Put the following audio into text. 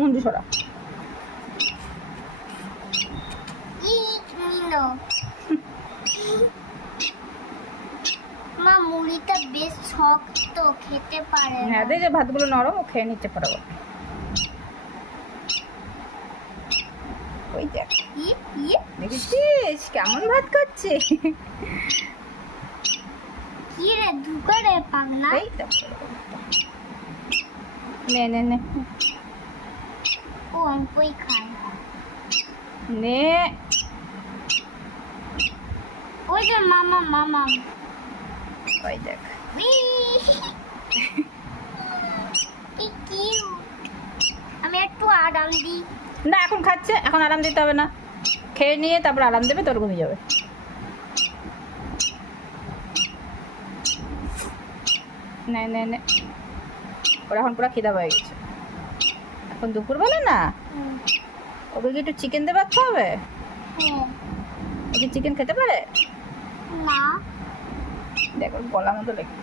মন্ডু সরা। মা মুড়িটা বেশ শক্ত, খেতে পারে না। হ্যাঁ দেখ যে ভাতগুলো নরম, ও খেয়ে নিচ্ছে ফটাফট। ওই দেখ দেখেছিস কেমন ভাত খাচ্ছে। কি রে ধুকা রে পাগলা। এই দেখ, নে নে নে ও অঙ্কই খায়। নে। ওই যে মামা মামা। ওই দেখ কি কিউট। আমি একটু আরাম দিই। না এখন খাচ্ছে, এখন আরাম দিতে হবে না, খেয়ে নিয়ে তারপর আরাম দেবে, তোর ঘুমিয়ে যাবে। নে নে নে, ওর এখন পুরো খিদা হয়ে গেছে। এখন দুপুরবেলা না, ওকে কি একটু চিকেন দিয়ে ভাত খাওয়াবে? হ্যাঁ। ও কি চিকেন খেতে পারে? না। দেখো গলা মতো লেগে